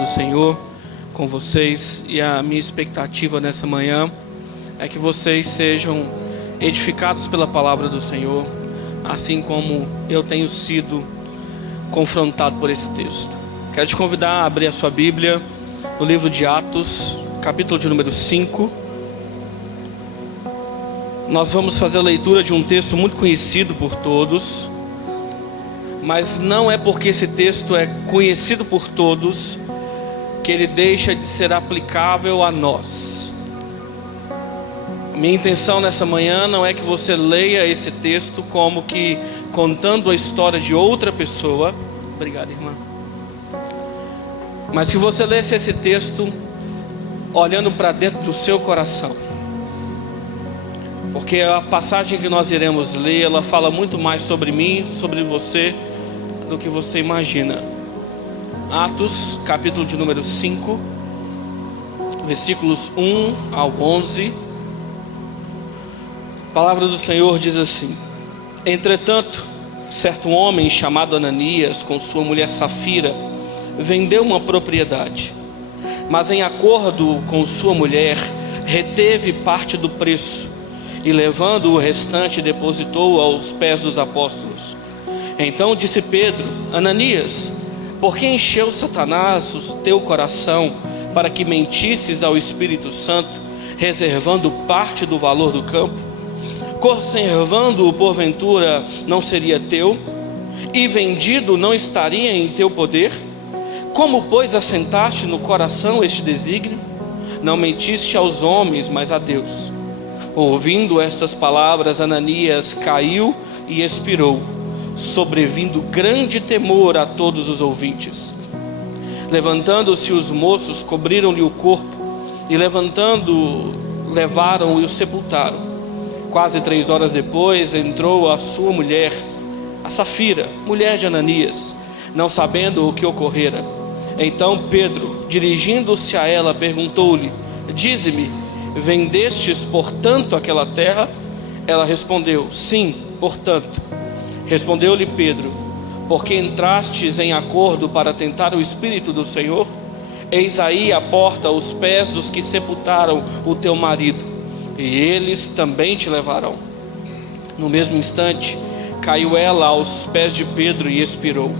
do Senhor com vocês, e a minha expectativa nessa manhã é que vocês sejam edificados pela palavra do Senhor, assim como eu tenho sido confrontado por esse texto. Quero te convidar a abrir a sua Bíblia no livro de Atos, capítulo de número 5. Nós vamos fazer a leitura de um texto muito conhecido por todos, mas não é porque esse texto é conhecido por todos que ele deixa de ser aplicável a nós. Minha intenção nessa manhã não é que você leia esse texto como que contando a história de outra pessoa. Obrigado, irmã. Mas que você lesse esse texto olhando para dentro do seu coração, porque a passagem que nós iremos ler, ela fala muito mais sobre mim, sobre você, do que você imagina. Atos, capítulo de número 5, versículos 1 ao 11. A palavra do Senhor diz assim: Entretanto, certo homem chamado Ananias, com sua mulher Safira, vendeu uma propriedade, mas em acordo com sua mulher, reteve parte do preço, e levando o restante, depositou aos pés dos apóstolos. Então disse Pedro: Ananias, por que encheu Satanás o teu coração para que mentisses ao Espírito Santo, reservando parte do valor do campo? Conservando-o porventura não seria teu, e vendido não estaria em teu poder? Como, pois, assentaste no coração este desígnio? Não mentiste aos homens, mas a Deus. Ouvindo estas palavras, Ananias caiu e expirou, sobrevindo grande temor a todos os ouvintes. Levantando-se os moços, cobriram-lhe o corpo, e levantando, levaram-o e o sepultaram. Quase 3 horas depois, entrou a sua mulher, a Safira, mulher de Ananias, não sabendo o que ocorrera. Então Pedro, dirigindo-se a ela, perguntou-lhe: Dize-me, vendestes portanto aquela terra? Ela respondeu: Sim, portanto. Respondeu-lhe Pedro: Porque entrastes em acordo para tentar o Espírito do Senhor? Eis aí a porta aos pés dos que sepultaram o teu marido, e eles também te levarão. No mesmo instante, caiu ela aos pés de Pedro e expirou.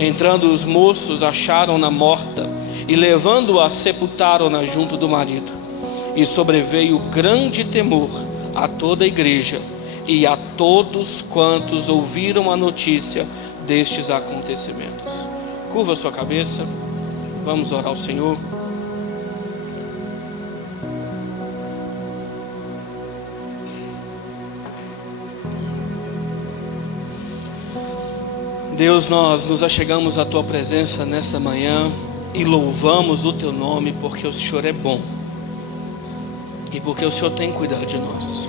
Entrando os moços, acharam-na morta, e levando-a, sepultaram-na junto do marido. E sobreveio grande temor a toda a igreja e a todos quantos ouviram a notícia destes acontecimentos. Curva sua cabeça, vamos orar ao Senhor. Deus, nós nos achegamos à Tua presença nessa manhã e louvamos o Teu nome, porque o Senhor é bom e porque o Senhor tem cuidado de nós.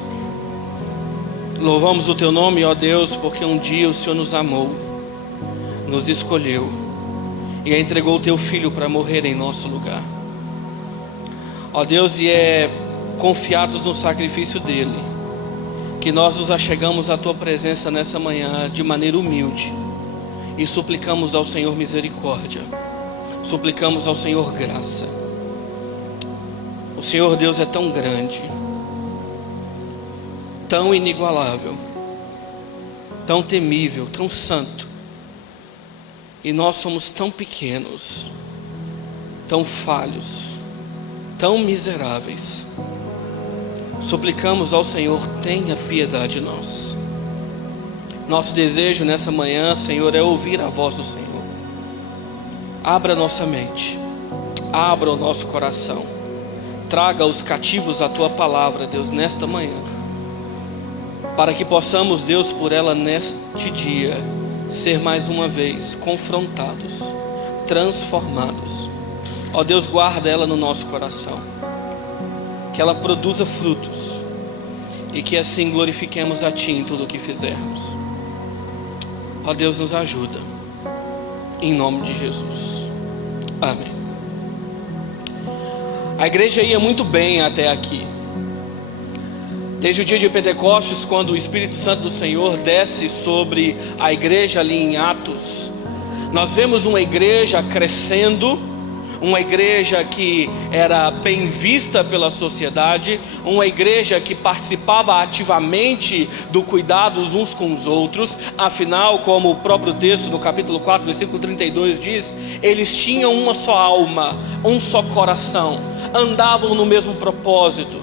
Louvamos o Teu nome, ó Deus, porque um dia o Senhor nos amou, nos escolheu e entregou o Teu Filho para morrer em nosso lugar. Ó Deus, e é confiados no sacrifício dEle que nós nos achegamos à Tua presença nessa manhã de maneira humilde e suplicamos ao Senhor misericórdia, suplicamos ao Senhor graça. O Senhor Deus é tão grande, tão inigualável, tão temível, tão santo, e nós somos tão pequenos, tão falhos, tão miseráveis. Suplicamos ao Senhor: tenha piedade de nós. Nosso desejo nessa manhã, Senhor, é ouvir a voz do Senhor. Abra nossa mente, abra o nosso coração, traga os cativos à Tua palavra, Deus, nesta manhã, para que possamos, Deus, por ela neste dia, ser mais uma vez confrontados, transformados. Ó Deus, guarda ela no nosso coração, que ela produza frutos, e que assim glorifiquemos a Ti em tudo o que fizermos. Ó Deus, nos ajuda, em nome de Jesus, amém. A igreja ia muito bem até aqui. Desde o dia de Pentecostes, quando o Espírito Santo do Senhor desce sobre a igreja ali em Atos, nós vemos uma igreja crescendo, uma igreja que era bem vista pela sociedade, uma igreja que participava ativamente do cuidado uns com os outros. Afinal, como o próprio texto no capítulo 4, versículo 32 diz, eles tinham uma só alma, um só coração, andavam no mesmo propósito,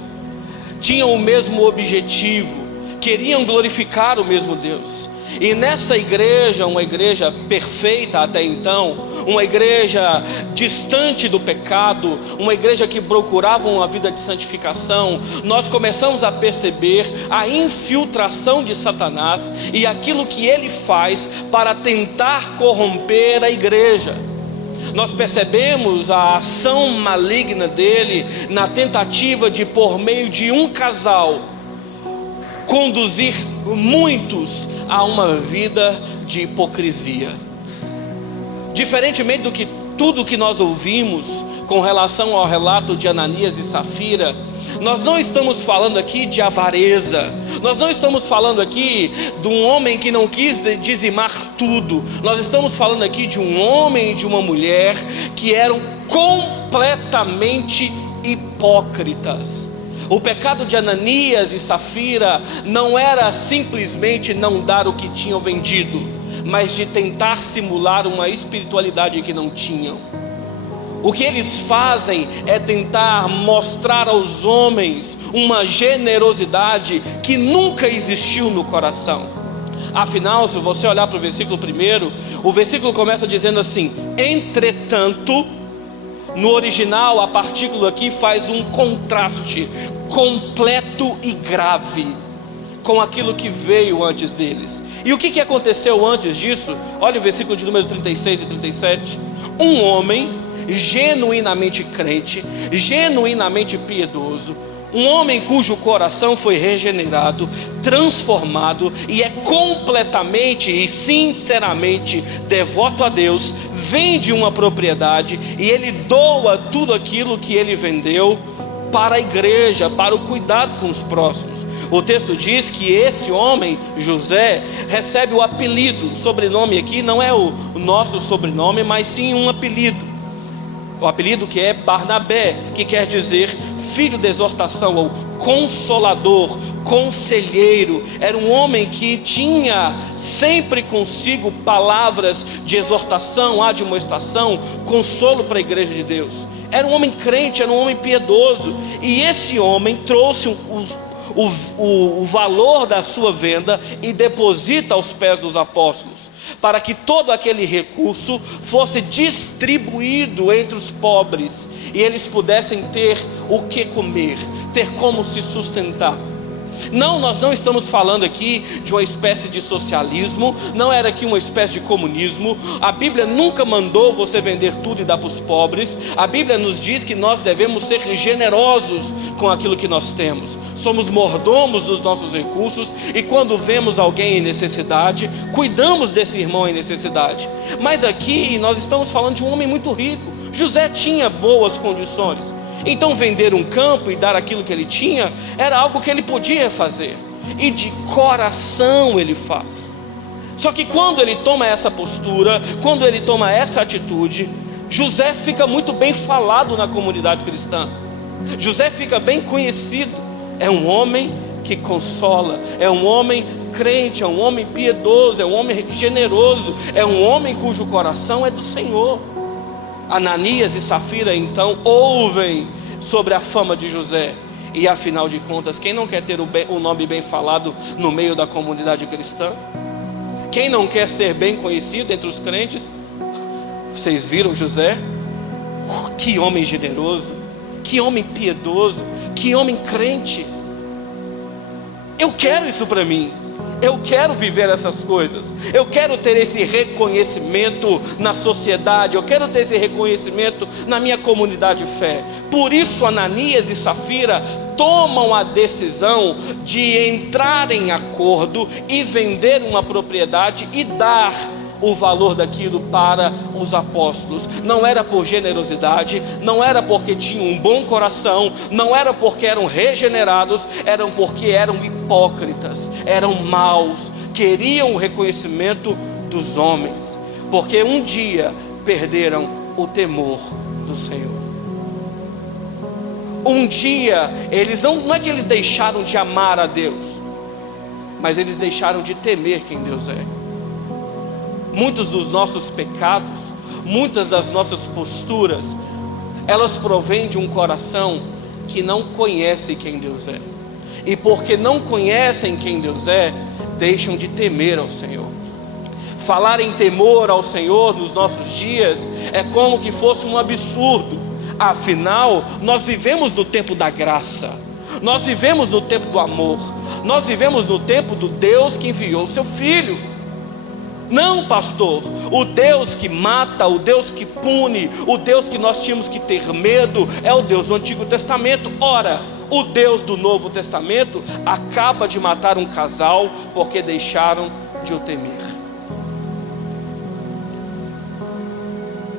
tinham o mesmo objetivo, queriam glorificar o mesmo Deus. E nessa igreja, uma igreja perfeita até então, uma igreja distante do pecado, uma igreja que procurava uma vida de santificação, nós começamos a perceber a infiltração de Satanás e aquilo que ele faz para tentar corromper a igreja. Nós percebemos a ação maligna dele na tentativa de, por meio de um casal, conduzir muitos a uma vida de hipocrisia. Diferentemente do que tudo que nós ouvimos com relação ao relato de Ananias e Safira, nós não estamos falando aqui de avareza, nós não estamos falando aqui de um homem que não quis dizimar tudo, nós estamos falando aqui de um homem e de uma mulher que eram completamente hipócritas. O pecado de Ananias e Safira não era simplesmente não dar o que tinham vendido, mas de tentar simular uma espiritualidade que não tinham. O que eles fazem é tentar mostrar aos homens uma generosidade que nunca existiu no coração. Afinal, se você olhar para o versículo 1, o versículo começa dizendo assim: entretanto. No original, a partícula aqui faz um contraste completo e grave com aquilo que veio antes deles. E o que aconteceu antes disso? Olha o versículo de número 36 e 37. Um homem genuinamente crente, genuinamente piedoso, um homem cujo coração foi regenerado, transformado e é completamente e sinceramente devoto a Deus, vende uma propriedade e ele doa tudo aquilo que ele vendeu para a igreja, para o cuidado com os próximos. O texto diz que esse homem, José, recebe o apelido, o sobrenome aqui não é o nosso sobrenome, mas sim um apelido. O apelido que é Barnabé, que quer dizer filho de exortação, ou consolador, conselheiro. Era um homem que tinha sempre consigo palavras de exortação, admoestação, consolo para a igreja de Deus. Era um homem crente, era um homem piedoso. E esse homem trouxe o valor da sua venda e deposita aos pés dos apóstolos, para que todo aquele recurso fosse distribuído entre os pobres e eles pudessem ter o que comer, ter como se sustentar. Não, nós não estamos falando aqui de uma espécie de socialismo, não era aqui uma espécie de comunismo. A Bíblia nunca mandou você vender tudo e dar para os pobres. A Bíblia nos diz que nós devemos ser generosos com aquilo que nós temos. Somos mordomos dos nossos recursos e quando vemos alguém em necessidade, cuidamos desse irmão em necessidade. Mas aqui nós estamos falando de um homem muito rico. José tinha boas condições. Então vender um campo e dar aquilo que ele tinha era algo que ele podia fazer, e de coração ele faz. Só que quando ele toma essa postura, quando ele toma essa atitude, José fica muito bem falado na comunidade cristã. José fica bem conhecido. É um homem que consola, é um homem crente, é um homem piedoso, é um homem generoso, é um homem cujo coração é do Senhor. Ananias e Safira então ouvem sobre a fama de José. E afinal de contas, quem não quer ter o nome bem falado no meio da comunidade cristã? Quem não quer ser bem conhecido entre os crentes? Vocês viram José? Que homem generoso, que homem piedoso, que homem crente. Eu quero isso para mim. Eu quero viver essas coisas. Eu quero ter esse reconhecimento na sociedade. Eu quero ter esse reconhecimento na minha comunidade de fé. Por isso Ananias e Safira tomam a decisão de entrar em acordo e vender uma propriedade e dar o valor daquilo para os apóstolos. Não era por generosidade, não era porque tinham um bom coração, não era porque eram regenerados, eram porque eram hipócritas, eram maus, queriam o reconhecimento dos homens, porque um dia perderam o temor do Senhor. Um dia, eles não é que eles deixaram de amar a Deus, mas eles deixaram de temer quem Deus é. Muitos dos nossos pecados, muitas das nossas posturas, elas provêm de um coração que não conhece quem Deus é. E porque não conhecem quem Deus é, deixam de temer ao Senhor. Falar em temor ao Senhor nos nossos dias é como que fosse um absurdo. Afinal, nós vivemos no tempo da graça, nós vivemos no tempo do amor, nós vivemos no tempo do Deus que enviou o seu Filho. Não, pastor, o Deus que mata, o Deus que pune, o Deus que nós tínhamos que ter medo é o Deus do Antigo Testamento. Ora, o Deus do Novo Testamento acaba de matar um casal porque deixaram de o temer.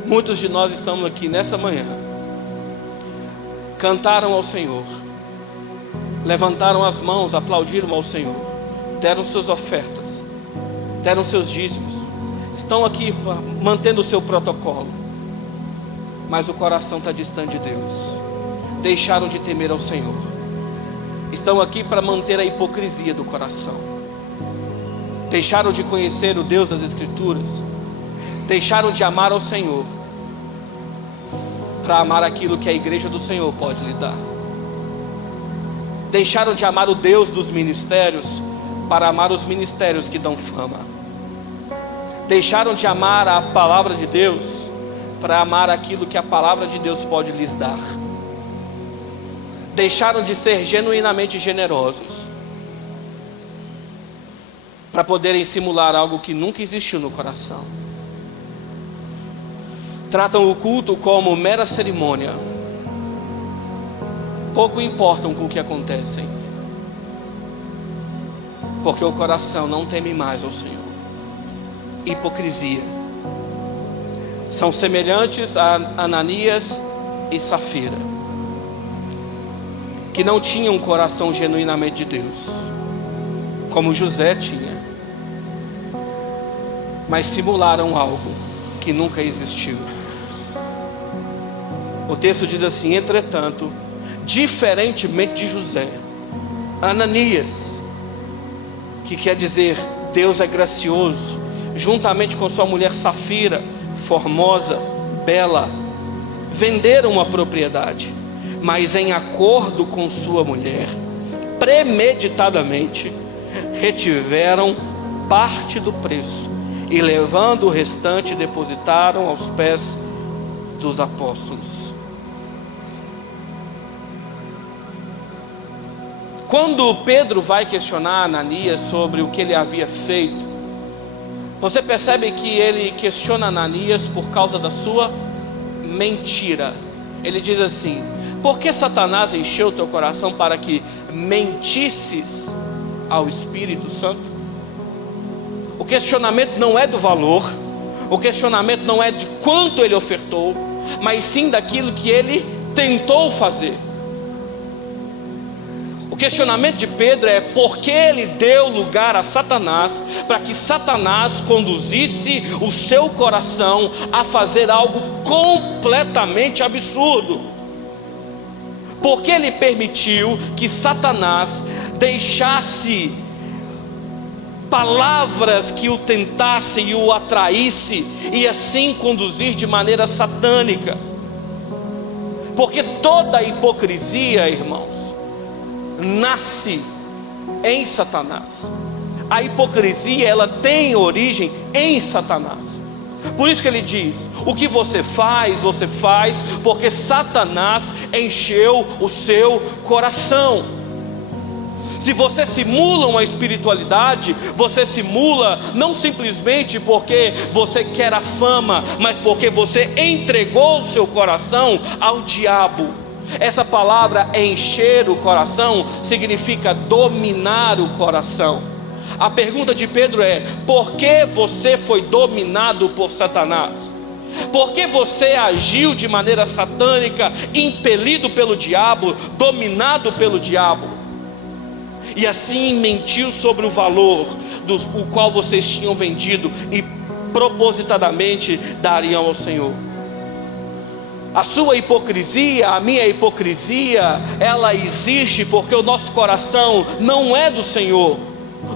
Muitos de nós estamos aqui nessa manhã, cantaram ao Senhor, levantaram as mãos, aplaudiram ao Senhor, deram suas ofertas, deram seus dízimos, estão aqui mantendo o seu protocolo, mas o coração está distante de Deus, deixaram de temer ao Senhor, estão aqui para manter a hipocrisia do coração, deixaram de conhecer o Deus das Escrituras, deixaram de amar ao Senhor, para amar aquilo que a igreja do Senhor pode lhe dar. Deixaram de amar o Deus dos ministérios para amar os ministérios que dão fama. Deixaram de amar a palavra de Deus para amar aquilo que a palavra de Deus pode lhes dar. Deixaram de ser genuinamente generosos para poderem simular algo que nunca existiu no coração. Tratam o culto como mera cerimônia, pouco importam com o que acontecem, porque o coração não teme mais ao Senhor. Hipocrisia. São semelhantes a Ananias e Safira, que não tinham um coração genuinamente de Deus, como José tinha, mas simularam algo que nunca existiu. O texto diz assim: entretanto, diferentemente de José, Ananias, que quer dizer Deus é gracioso, juntamente com sua mulher Safira, formosa, bela, venderam uma propriedade, mas em acordo com sua mulher, premeditadamente, retiveram parte do preço, e levando o restante, depositaram aos pés dos apóstolos. Quando Pedro vai questionar Ananias sobre o que ele havia feito, você percebe que ele questiona Ananias por causa da sua mentira. Ele diz assim: por que Satanás encheu o teu coração para que mentisses ao Espírito Santo? O questionamento não é do valor, o questionamento não é de quanto ele ofertou, mas sim daquilo que ele tentou fazer. O questionamento de Pedro é por que ele deu lugar a Satanás, para que Satanás conduzisse o seu coração a fazer algo completamente absurdo. Por que ele permitiu que Satanás deixasse palavras que o tentassem e o atraísse, e assim conduzir de maneira satânica? Porque toda hipocrisia, irmãos, nasce em Satanás. A hipocrisia, ela tem origem em Satanás. Por isso que ele diz: o que você faz porque Satanás encheu o seu coração. Se você simula uma espiritualidade, você simula não simplesmente porque você quer a fama, mas porque você entregou o seu coração ao diabo. Essa palavra encher o coração significa dominar o coração. A pergunta de Pedro é: por que você foi dominado por Satanás? Por que você agiu de maneira satânica, impelido pelo diabo, dominado pelo diabo? E assim mentiu sobre o valor o qual vocês tinham vendido e propositadamente dariam ao Senhor. A sua hipocrisia, a minha hipocrisia, ela existe porque o nosso coração não é do Senhor.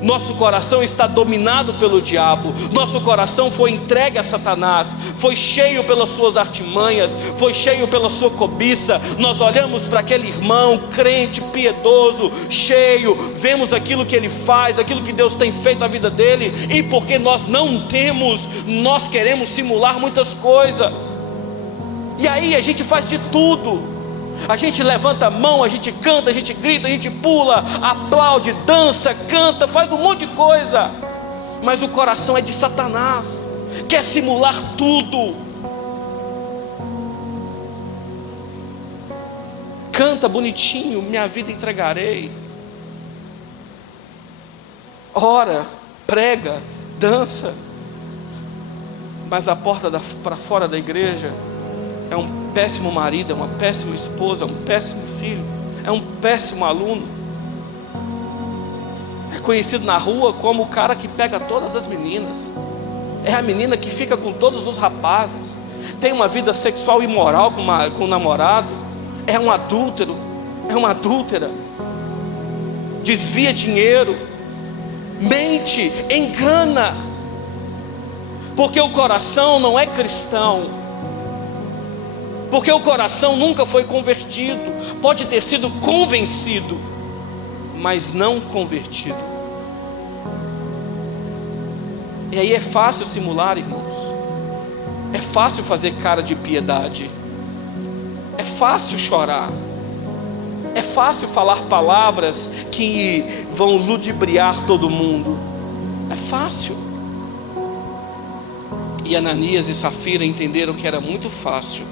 Nosso coração está dominado pelo diabo. Nosso coração foi entregue a Satanás, foi cheio pelas suas artimanhas, foi cheio pela sua cobiça. Nós olhamos para aquele irmão crente, piedoso, cheio, vemos aquilo que ele faz, aquilo que Deus tem feito na vida dele, e porque nós não temos, nós queremos simular muitas coisas. E aí a gente faz de tudo. A gente levanta a mão, a gente canta, a gente grita, a gente pula, aplaude, dança, canta, faz um monte de coisa. Mas o coração é de Satanás, quer simular tudo. Canta bonitinho, minha vida entregarei. Ora, prega, dança. Mas da porta para fora da igreja é um péssimo marido, é uma péssima esposa, é um péssimo filho, é um péssimo aluno. É conhecido na rua como o cara que pega todas as meninas, é a menina que fica com todos os rapazes, tem uma vida sexual imoral com o namorado, é um adúltero, é uma adúltera, desvia dinheiro, mente, engana, porque o coração não é cristão. Porque o coração nunca foi convertido. Pode ter sido convencido, mas não convertido. E aí é fácil simular, irmãos. É fácil fazer cara de piedade. É fácil chorar. É fácil falar palavras que vão ludibriar todo mundo. É fácil. E Ananias e Safira entenderam que era muito fácil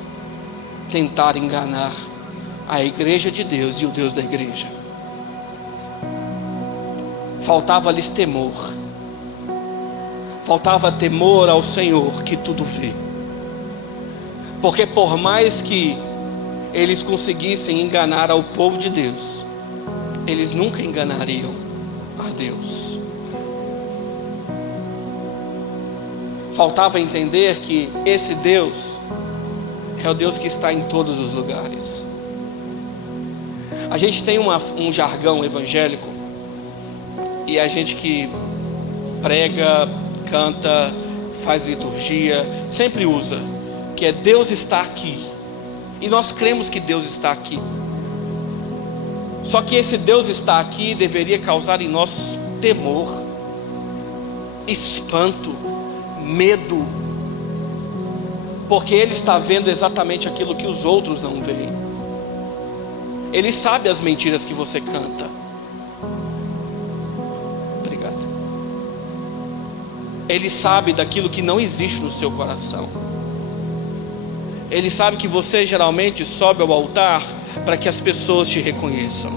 tentar enganar a igreja de Deus e o Deus da igreja. Faltava-lhes temor. Faltava temor ao Senhor que tudo vê. Porque por mais que eles conseguissem enganar ao povo de Deus, eles nunca enganariam a Deus. Faltava entender que esse Deus é o Deus que está em todos os lugares. A gente tem um jargão evangélico, e a gente que prega, canta, faz liturgia, sempre usa, que é Deus está aqui. E nós cremos que Deus está aqui. Só que esse Deus está aqui deveria causar em nós temor, espanto, medo, porque Ele está vendo exatamente aquilo que os outros não veem. Ele sabe as mentiras que você canta. Obrigado. Ele sabe daquilo que não existe no seu coração. Ele sabe que você geralmente sobe ao altar para que as pessoas te reconheçam,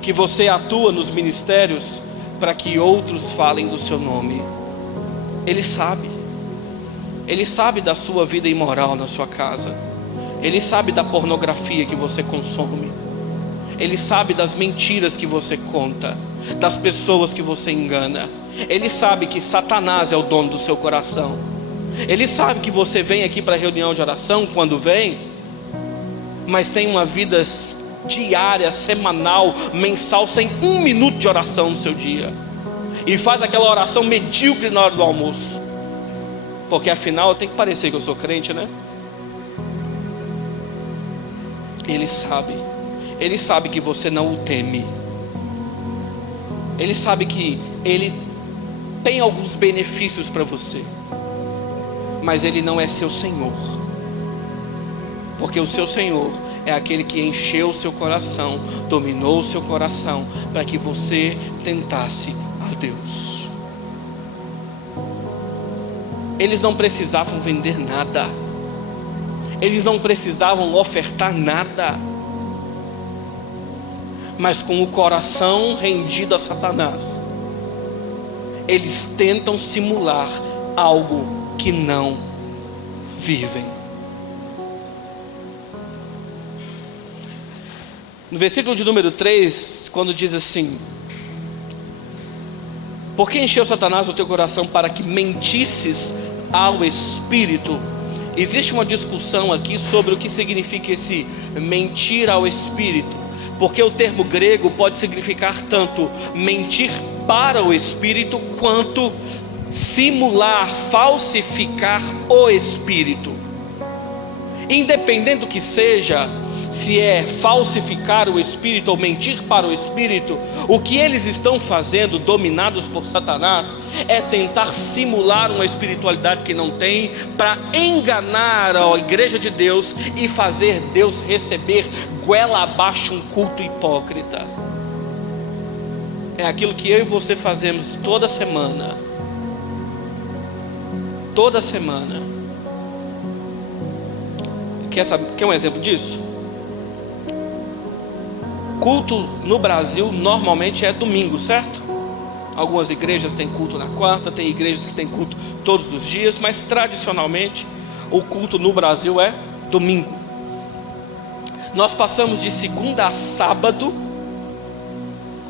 que você atua nos ministérios para que outros falem do seu nome. Ele sabe. Ele sabe da sua vida imoral na sua casa. Ele sabe da pornografia que você consome. Ele sabe das mentiras que você conta, das pessoas que você engana. Ele sabe que Satanás é o dono do seu coração. Ele sabe que você vem aqui para a reunião de oração quando vem, mas tem uma vida diária, semanal, mensal, sem um minuto de oração no seu dia, e faz aquela oração medíocre na hora do almoço, porque afinal tem que parecer que eu sou crente, né? Ele sabe que você não o teme. Ele sabe que Ele tem alguns benefícios para você, mas Ele não é seu Senhor, porque o seu Senhor é aquele que encheu o seu coração, dominou o seu coração, para que você tentasse a Deus. Eles não precisavam vender nada, eles não precisavam ofertar nada, mas com o coração rendido a Satanás, eles tentam simular algo que não vivem. No versículo de número 3, quando diz assim: porque encheu Satanás o teu coração para que mentisses ao Espírito Existe uma discussão aqui sobre o que significa esse mentir ao Espírito, porque o termo grego pode significar tanto mentir para o Espírito, quanto simular, falsificar o Espírito. Independente do que seja, se é falsificar o Espírito ou mentir para o Espírito, o que eles estão fazendo, dominados por Satanás, é tentar simular uma espiritualidade que não tem, para enganar a igreja de Deus e fazer Deus receber goela abaixo um culto hipócrita. É aquilo que eu e você fazemos toda semana. Toda semana. Quer um exemplo disso? Culto no Brasil normalmente é domingo, certo? Algumas igrejas têm culto na quarta, tem igrejas que têm culto todos os dias, mas tradicionalmente o culto no Brasil é domingo. Nós passamos de segunda a sábado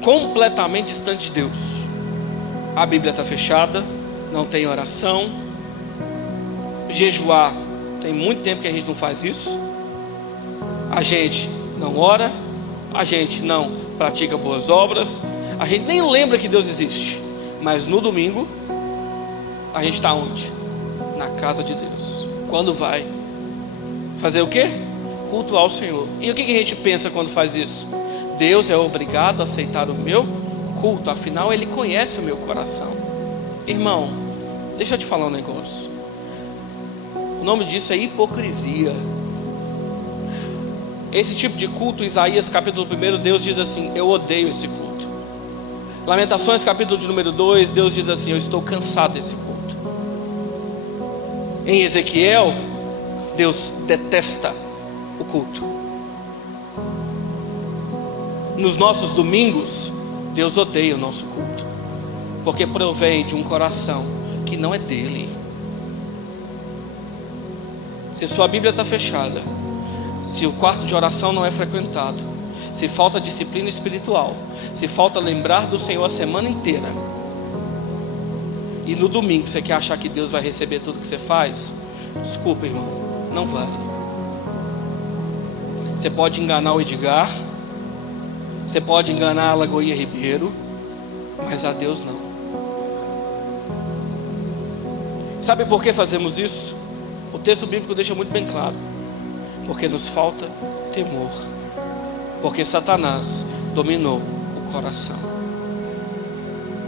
completamente distante de Deus. A Bíblia está fechada, não tem oração. Jejuar, tem muito tempo que a gente não faz isso. A gente não ora, a gente não pratica boas obras, a gente nem lembra que Deus existe. Mas no domingo a gente está onde? Na casa de Deus. Quando vai fazer o quê? Cultuar o Senhor. E o que a gente pensa quando faz isso? Deus é obrigado a aceitar o meu culto, afinal Ele conhece o meu coração. Irmão, deixa eu te falar um negócio. O nome disso é hipocrisia. Esse tipo de culto, Isaías capítulo 1, Deus diz assim: eu odeio esse culto. Lamentações capítulo de número 2, Deus diz assim: eu estou cansado desse culto. Em Ezequiel, Deus detesta o culto. Nos nossos domingos, Deus odeia o nosso culto, porque provém de um coração que não é dele. Se sua Bíblia está fechada, se o quarto de oração não é frequentado, se falta disciplina espiritual, se falta lembrar do Senhor a semana inteira, e no domingo você quer achar que Deus vai receber tudo que você faz, desculpa, irmão, não vale. Você pode enganar o Edgar, você pode enganar a Lagoinha Ribeiro, mas a Deus não. Sabe por que fazemos isso? O texto bíblico deixa muito bem claro: porque nos falta temor, porque Satanás dominou o coração.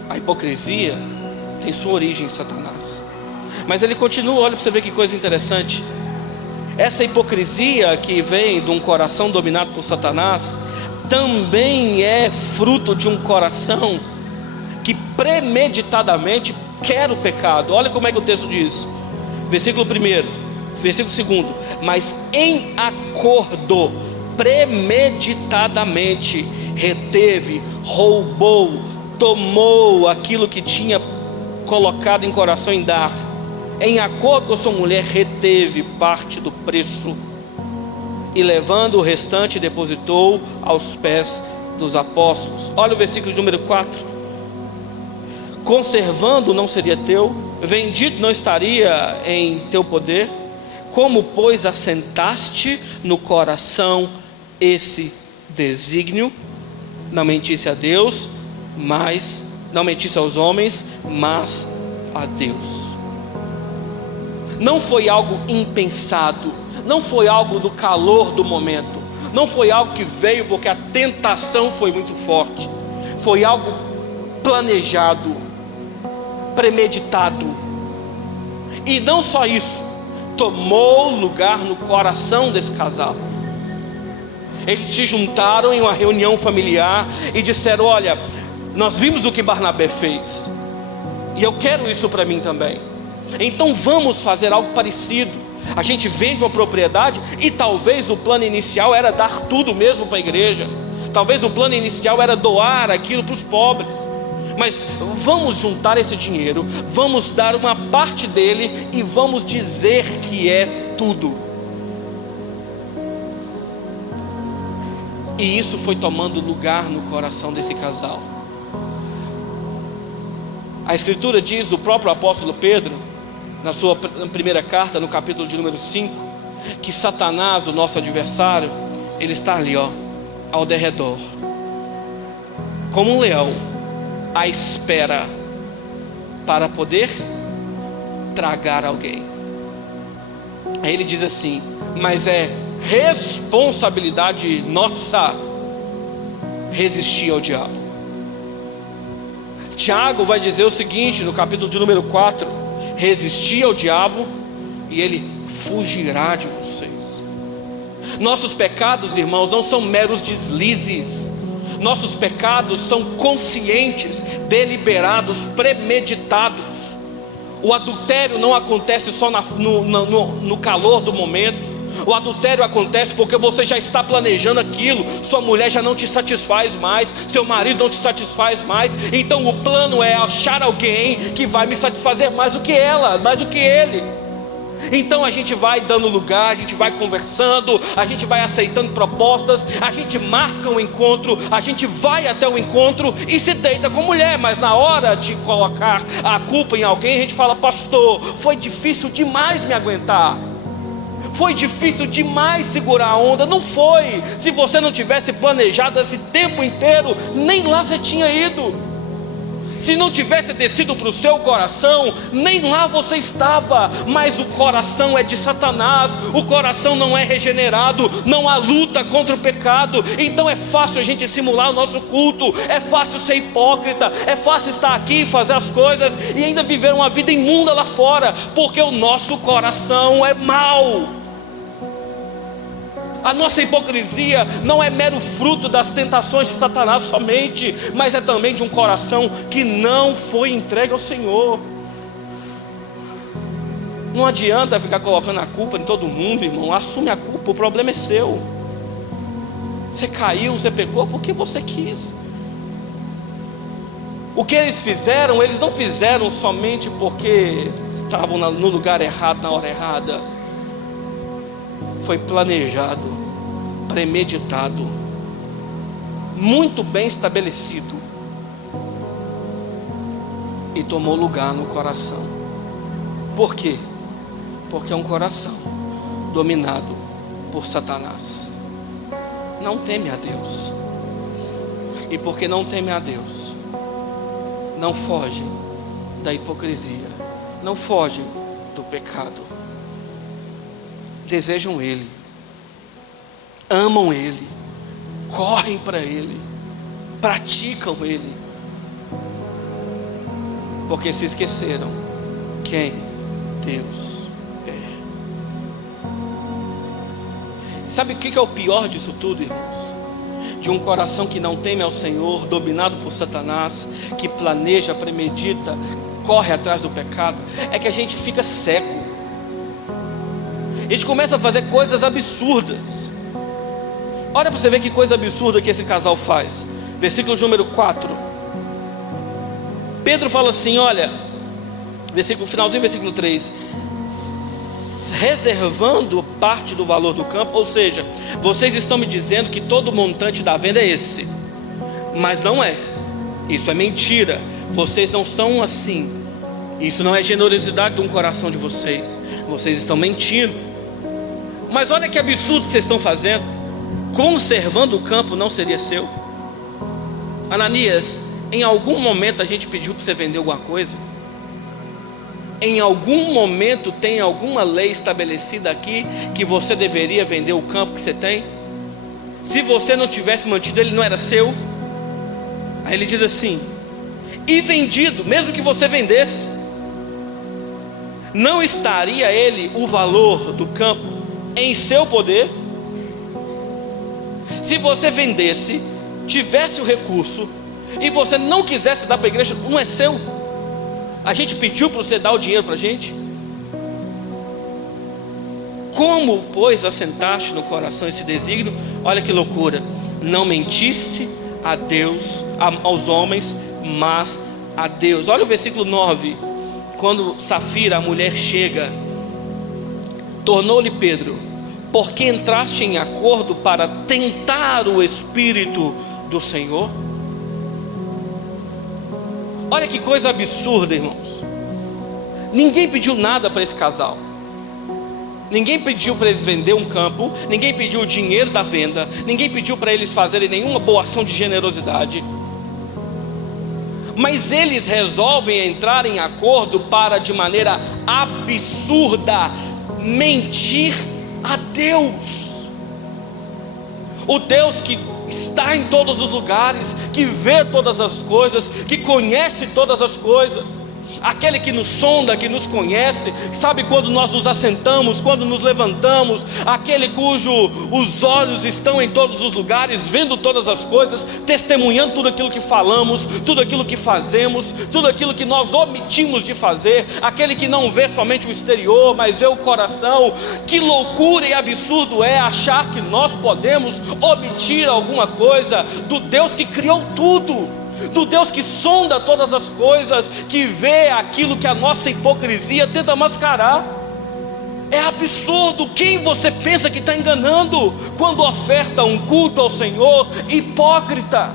A hipocrisia tem sua origem em Satanás, mas ele continua. Olha para você ver que coisa interessante. Essa hipocrisia que vem de um coração dominado por Satanás também é fruto de um coração que premeditadamente quer o pecado. Olha como é que o texto diz, versículo 1, versículo 2: mas em acordo, premeditadamente reteve, roubou, tomou aquilo que tinha colocado em coração em dar. Em acordo com sua mulher, reteve parte do preço, e levando o restante, depositou aos pés dos apóstolos. Olha o versículo de número 4: conservando não seria teu, vendido não estaria em teu poder. Como, pois, assentaste no coração esse desígnio? Não mentisse a Deus, mas não mentisse aos homens, mas a Deus. Não foi algo impensado, não foi algo do calor do momento, não foi algo que veio porque a tentação foi muito forte. Foi algo planejado, premeditado. E não só isso, tomou lugar no coração desse casal. Eles se juntaram em uma reunião familiar e disseram: olha, nós vimos o que Barnabé fez, e eu quero isso para mim também. Então vamos fazer algo parecido. A gente vende uma propriedade, e talvez o plano inicial era dar tudo mesmo para a igreja. Talvez o plano inicial era doar aquilo para os pobres. Mas vamos juntar esse dinheiro, vamos dar uma parte dele e vamos dizer que é tudo. E isso foi tomando lugar no coração desse casal. A Escritura diz, o próprio apóstolo Pedro, na sua primeira carta, no capítulo de número 5, que Satanás, o nosso adversário, ele está ali, ao derredor, como um leão, à espera para poder tragar alguém. Aí ele diz assim: mas é responsabilidade nossa resistir ao diabo. Tiago vai dizer o seguinte, no capítulo de número 4: resistir ao diabo e ele fugirá de vocês. Nossos pecados, irmãos, não são meros deslizes. Nossos pecados são conscientes, deliberados, premeditados. O adultério não acontece só no calor do momento. O adultério acontece porque você já está planejando aquilo. Sua mulher já não te satisfaz mais, seu marido não te satisfaz mais. Então o plano é achar alguém que vai me satisfazer mais do que ela, mais do que ele. Então a gente vai dando lugar, a gente vai conversando, a gente vai aceitando propostas, a gente marca um encontro, a gente vai até o encontro e se deita com mulher. Mas na hora de colocar a culpa em alguém, a gente fala: pastor, foi difícil demais me aguentar, foi difícil demais segurar a onda. Não foi. Se você não tivesse planejado esse tempo inteiro, nem lá você tinha ido. Se não tivesse descido para o seu coração, nem lá você estava. Mas o coração é de Satanás, o coração não é regenerado, não há luta contra o pecado. Então é fácil a gente simular o nosso culto, é fácil ser hipócrita, é fácil estar aqui e fazer as coisas e ainda viver uma vida imunda lá fora, porque o nosso coração é mau. A nossa hipocrisia não é mero fruto das tentações de Satanás somente, mas é também de um coração que não foi entregue ao Senhor. Não adianta ficar colocando a culpa em todo mundo, irmão. Assume a culpa, o problema é seu. Você caiu, você pecou porque você quis. O que eles fizeram, eles não fizeram somente porque estavam no lugar errado, na hora errada. Foi planejado, premeditado, muito bem estabelecido, e tomou lugar no coração. Por quê? Porque é um coração dominado por Satanás. Não teme a Deus. E porque não teme a Deus, não foge da hipocrisia, não foge do pecado. Desejam Ele, amam Ele, correm para Ele, praticam Ele, porque se esqueceram quem Deus é. Sabe o que é o pior disso tudo, irmãos? De um coração que não teme ao Senhor, dominado por Satanás, que planeja, premedita, corre atrás do pecado, é que a gente fica cego. A gente começa a fazer coisas absurdas. Olha para você ver que coisa absurda que esse casal faz. Versículo número 4. Pedro fala assim, olha, finalzinho, versículo 3: reservando parte do valor do campo. Ou seja, vocês estão me dizendo que todo o montante da venda é esse, mas não é. Isso é mentira. Vocês não são assim. Isso não é generosidade de um coração de vocês. Vocês estão mentindo. Mas olha que absurdo que vocês estão fazendo. Conservando o campo não seria seu? Ananias, em algum momento a gente pediu para você vender alguma coisa? Em algum momento tem alguma lei estabelecida aqui que você deveria vender o campo que você tem? Se você não tivesse mantido, ele não era seu? Aí ele diz assim: e vendido, mesmo que você vendesse, não estaria ele, o valor do campo, em seu poder? Se você vendesse, tivesse o recurso, e você não quisesse dar para a igreja, não é seu? A gente pediu para você dar o dinheiro para a gente? Como, pois, assentaste no coração esse desígnio? Olha que loucura: não mentiste a Deus, aos homens, mas a Deus. Olha o versículo 9. Quando Safira, a mulher, chega, tornou-lhe Pedro: porque entraste em acordo para tentar o Espírito do Senhor? Olha que coisa absurda, irmãos. Ninguém pediu nada para esse casal. Ninguém pediu para eles vender um campo. Ninguém pediu o dinheiro da venda. Ninguém pediu para eles fazerem nenhuma boa ação de generosidade. Mas eles resolvem entrar em acordo para, de maneira absurda, mentir a Deus. O Deus que está em todos os lugares, que vê todas as coisas, que conhece todas as coisas. Aquele que nos sonda, que nos conhece, sabe quando nós nos assentamos, quando nos levantamos. Aquele cujo os olhos estão em todos os lugares, vendo todas as coisas, testemunhando tudo aquilo que falamos, tudo aquilo que fazemos, tudo aquilo que nós omitimos de fazer. Aquele que não vê somente o exterior, mas vê o coração. Que loucura e absurdo é achar que nós podemos omitir alguma coisa do Deus que criou tudo, do Deus que sonda todas as coisas, que vê aquilo que a nossa hipocrisia tenta mascarar. É absurdo. Quem você pensa que está enganando quando oferta um culto ao Senhor? Hipócrita.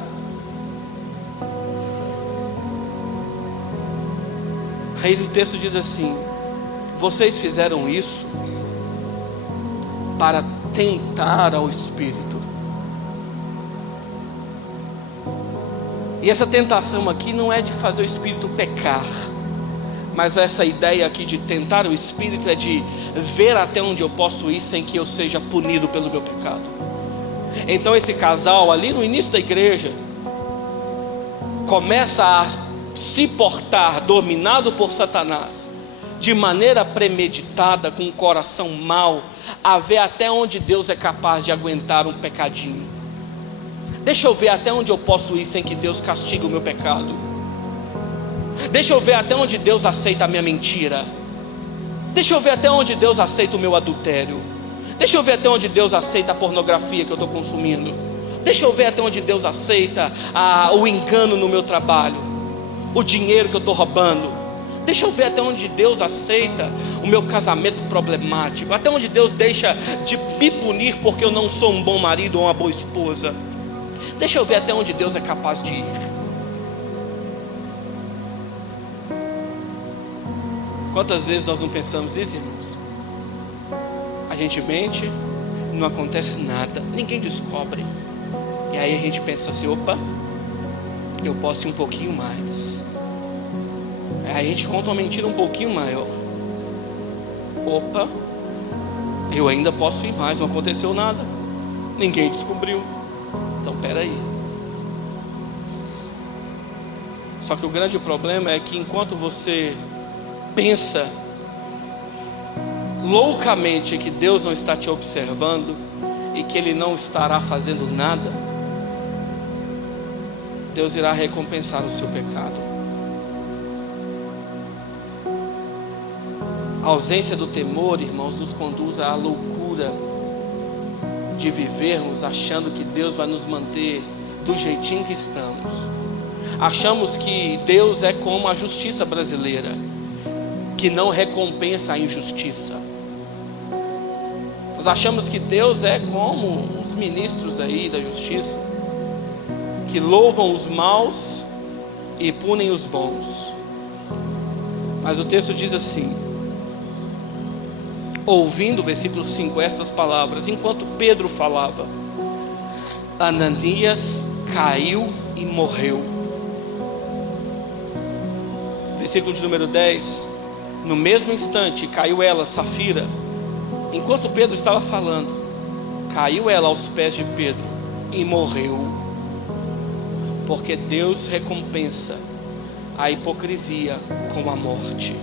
Aí o texto diz assim: vocês fizeram isso para tentar ao Espírito. E essa tentação aqui não é de fazer o Espírito pecar, mas essa ideia aqui de tentar o Espírito é de ver até onde eu posso ir sem que eu seja punido pelo meu pecado. Então esse casal ali no início da igreja começa a se portar dominado por Satanás, de maneira premeditada, com o coração mau, a ver até onde Deus é capaz de aguentar um pecadinho. Deixa eu ver até onde eu posso ir sem que Deus castigue o meu pecado. Deixa eu ver até onde Deus aceita a minha mentira. Deixa eu ver até onde Deus aceita o meu adultério. Deixa eu ver até onde Deus aceita a pornografia que eu estou consumindo. Deixa eu ver até onde Deus aceita o engano no meu trabalho, o dinheiro que eu estou roubando. Deixa eu ver até onde Deus aceita o meu casamento problemático. Até onde Deus deixa de me punir porque eu não sou um bom marido ou uma boa esposa. Deixa eu ver até onde Deus é capaz de ir. Quantas vezes nós não pensamos isso, irmãos? A gente mente, não acontece nada, ninguém descobre. E aí a gente pensa assim: opa, eu posso ir um pouquinho mais. Aí a gente conta uma mentira um pouquinho maior. Opa, eu ainda posso ir mais, não aconteceu nada, ninguém descobriu. Então peraí. Só que o grande problema é que enquanto você pensa loucamente que Deus não está te observando e que Ele não estará fazendo nada, Deus irá recompensar o seu pecado. A ausência do temor, irmãos, nos conduz à loucura de vivermos achando que Deus vai nos manter do jeitinho que estamos. Achamos que Deus é como a justiça brasileira, que não recompensa a injustiça. Nós achamos que Deus é como os ministros aí da justiça, que louvam os maus e punem os bons. Mas o texto diz assim, ouvindo, versículo 5, estas palavras: enquanto Pedro falava, Ananias caiu e morreu. Versículo de número 10: no mesmo instante caiu ela, Safira. Enquanto Pedro estava falando, caiu ela aos pés de Pedro e morreu. Porque Deus recompensa a hipocrisia com a morte.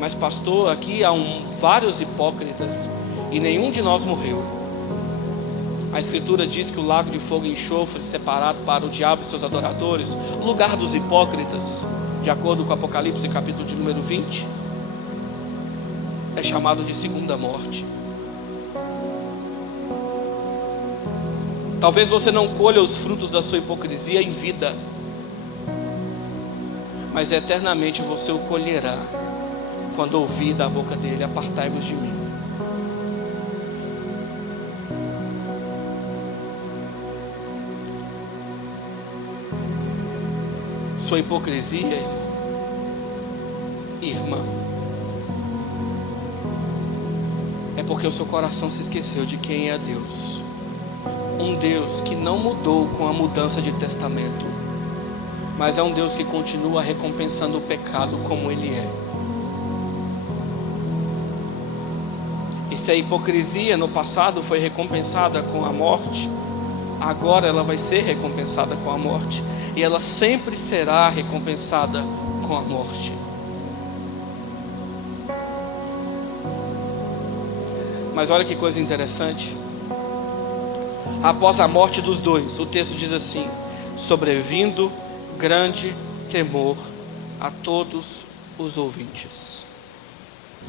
Mas pastor, aqui há vários hipócritas e nenhum de nós morreu. A escritura diz que o lago de fogo e enxofre, separado para o diabo e seus adoradores, o lugar dos hipócritas, de acordo com Apocalipse capítulo de número 20, é chamado de segunda morte. Talvez você não colha os frutos da sua hipocrisia em vida, mas eternamente você o colherá quando ouvir da boca dele: apartai-vos de mim. Sua hipocrisia, irmão, irmã, é porque o seu coração se esqueceu de quem é Deus. Um Deus que não mudou com a mudança de testamento, mas é um Deus que continua recompensando o pecado como Ele é. E se a hipocrisia no passado foi recompensada com a morte, agora ela vai ser recompensada com a morte. E ela sempre será recompensada com a morte. Mas olha que coisa interessante. Após a morte dos dois, o texto diz assim: sobrevindo grande temor a todos os ouvintes.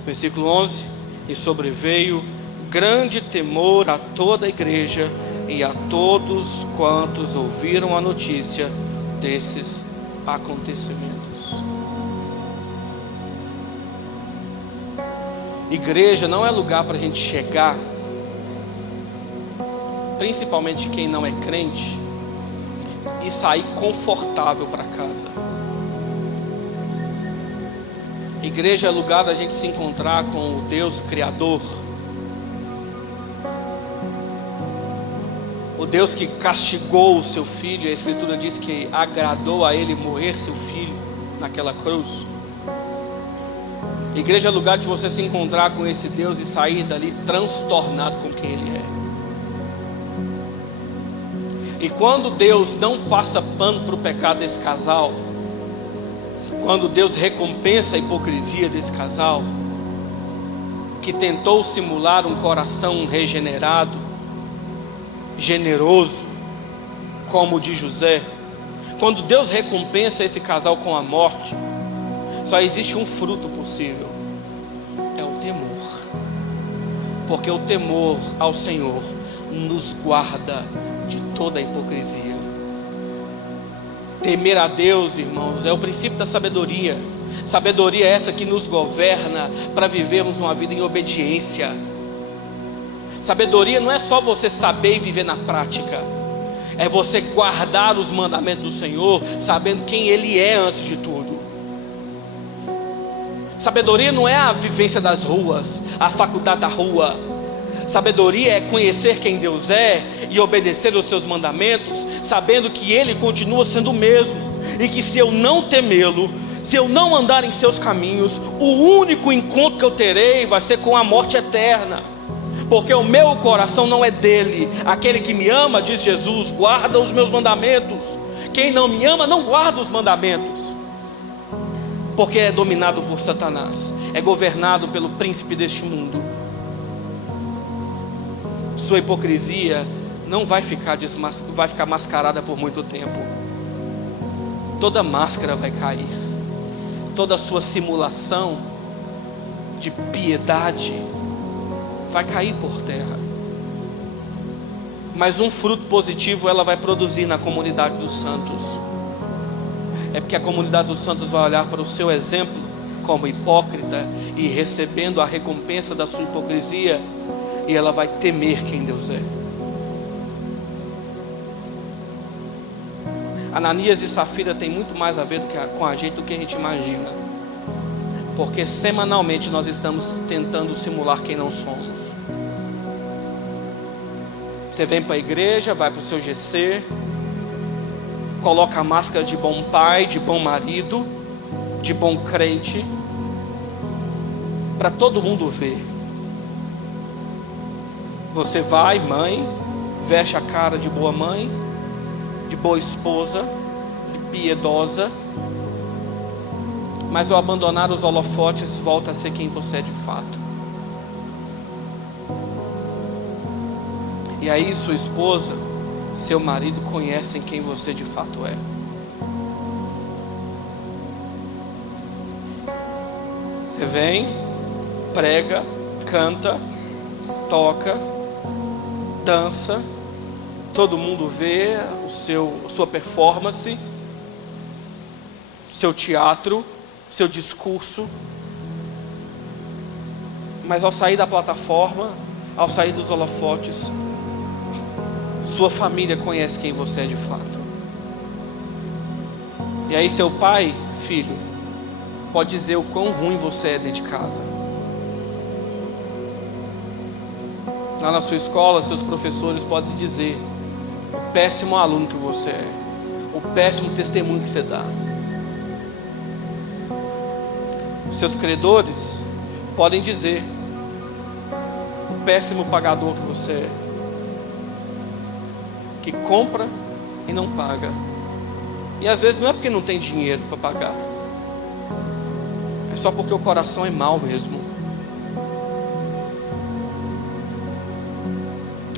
Versículo 11: e sobreveio grande temor a toda a igreja e a todos quantos ouviram a notícia desses acontecimentos. Igreja não é lugar para a gente chegar, principalmente quem não é crente, e sair confortável para casa. Igreja é lugar da gente se encontrar com o Deus Criador, o Deus que castigou o seu filho. A Escritura diz que agradou a Ele morrer seu filho naquela cruz. Igreja é lugar de você se encontrar com esse Deus e sair dali transtornado com quem Ele é. E quando Deus não passa pano para o pecado desse casal, quando Deus recompensa a hipocrisia desse casal, que tentou simular um coração regenerado, generoso, como o de José, quando Deus recompensa esse casal com a morte, só existe um fruto possível: é o temor. Porque o temor ao Senhor nos guarda de toda a hipocrisia. Temer a Deus, irmãos, é o princípio da sabedoria. Sabedoria é essa que nos governa para vivermos uma vida em obediência. Sabedoria não é só você saber e viver na prática, é você guardar os mandamentos do Senhor, sabendo quem Ele é antes de tudo. Sabedoria não é a vivência das ruas, a faculdade da rua. Sabedoria é conhecer quem Deus é e obedecer aos seus mandamentos, sabendo que Ele continua sendo o mesmo, e que se eu não temê-lo, se eu não andar em seus caminhos, o único encontro que eu terei vai ser com a morte eterna. Porque o meu coração não é dele. Aquele que me ama, diz Jesus, guarda os meus mandamentos. Quem não me ama não guarda os mandamentos, porque é dominado por Satanás, é governado pelo príncipe deste mundo. Sua hipocrisia não vai ficar mascarada por muito tempo. Toda máscara vai cair, toda a sua simulação de piedade vai cair por terra. Mas um fruto positivo ela vai produzir na comunidade dos santos. É porque a comunidade dos santos vai olhar para o seu exemplo como hipócrita e recebendo a recompensa da sua hipocrisia, e ela vai temer quem Deus é. Ananias e Safira tem muito mais a ver com a gente do que a gente imagina, porque semanalmente nós estamos tentando simular quem não somos. Você vem para a igreja, vai para o seu GC, coloca a máscara de bom pai, de bom marido, de bom crente, para todo mundo ver. Você vai, mãe, veste a cara de boa mãe, de boa esposa, de piedosa, mas ao abandonar os holofotes, volta a ser quem você é de fato. E aí sua esposa, seu marido conhecem quem você de fato é. Você vem, prega, canta, toca, dança, todo mundo vê sua performance, seu teatro, seu discurso, mas ao sair da plataforma, ao sair dos holofotes, sua família conhece quem você é de fato. E aí seu pai, filho, pode dizer o quão ruim você é dentro de casa. Lá na sua escola, seus professores podem dizer o péssimo aluno que você é, o péssimo testemunho que você dá. Os seus credores podem dizer o péssimo pagador que você é, que compra e não paga. E às vezes não é porque não tem dinheiro para pagar, é só porque o coração é mau mesmo.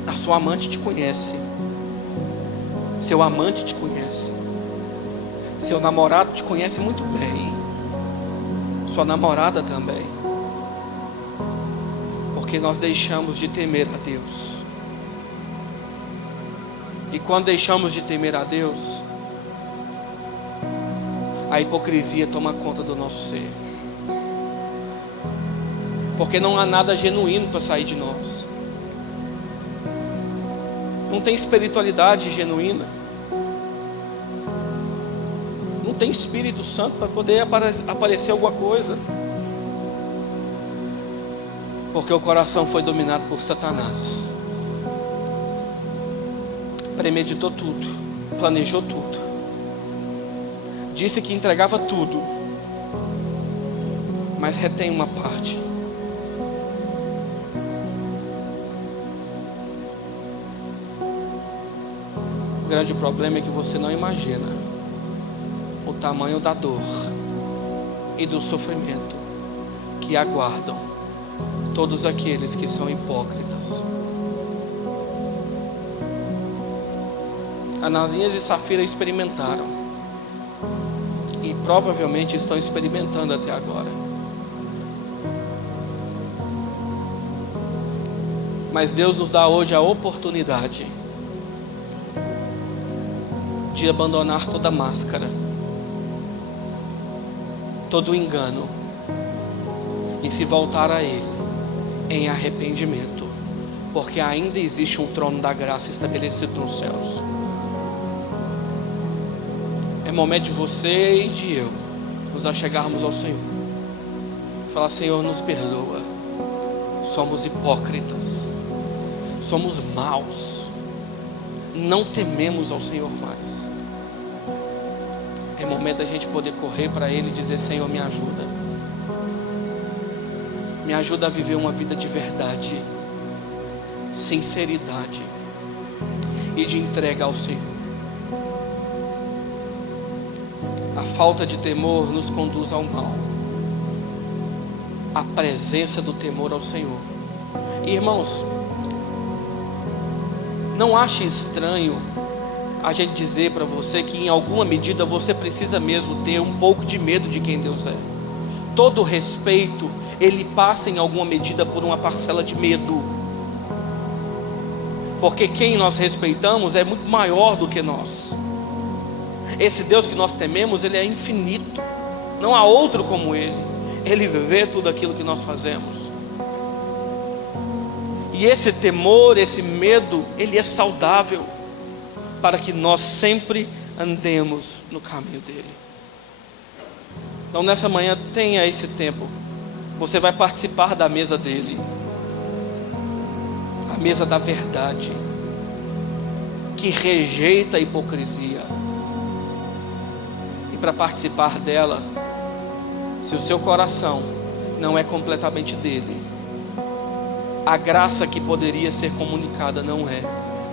A sua amante te conhece, seu amante te conhece, seu namorado te conhece muito bem, sua namorada também, porque nós deixamos de temer a Deus. E quando deixamos de temer a Deus, a hipocrisia toma conta do nosso ser, porque não há nada genuíno para sair de nós. Não tem espiritualidade genuína, não tem Espírito Santo para poder aparecer alguma coisa, porque o coração foi dominado por Satanás. Premeditou tudo, planejou tudo, disse que entregava tudo, mas retém uma parte. O grande problema é que você não imagina o tamanho da dor e do sofrimento que aguardam todos aqueles que são hipócritas. Ananias e Safira experimentaram, e provavelmente estão experimentando até agora. Mas Deus nos dá hoje a oportunidade de abandonar toda máscara, todo engano, e se voltar a Ele em arrependimento, porque ainda existe um trono da graça estabelecido nos céus. É momento de você e de eu nos achegarmos ao Senhor, falar: Senhor, nos perdoa, somos hipócritas, somos maus, não tememos ao Senhor mais. É momento da gente poder correr para Ele e dizer: Senhor, me ajuda, me ajuda a viver uma vida de verdade, sinceridade e de entrega ao Senhor. A falta de temor nos conduz ao mal, a presença do temor ao Senhor. E, irmãos, não ache estranho a gente dizer para você que em alguma medida você precisa mesmo ter um pouco de medo de quem Deus é. Todo respeito, ele passa em alguma medida por uma parcela de medo, porque quem nós respeitamos é muito maior do que nós. Esse Deus que nós tememos, Ele é infinito, não há outro como Ele. Ele vê tudo aquilo que nós fazemos. E esse temor, esse medo, ele é saudável, para que nós sempre andemos no caminho dEle. Então nessa manhã tenha esse tempo. Você vai participar da mesa dEle, a mesa da verdade, que rejeita a hipocrisia. E para participar dela, se o seu coração não é completamente dele, a graça que poderia ser comunicada não é,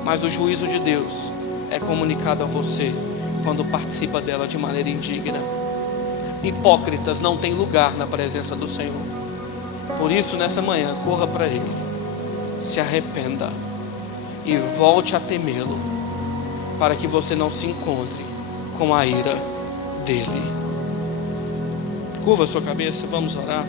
mas o juízo de Deus é comunicado a você quando participa dela de maneira indigna. Hipócritas não têm lugar na presença do Senhor. Por isso, nessa manhã, corra para Ele, se arrependa e volte a temê-lo, para que você não se encontre com a ira dele. Curva a sua cabeça, vamos orar.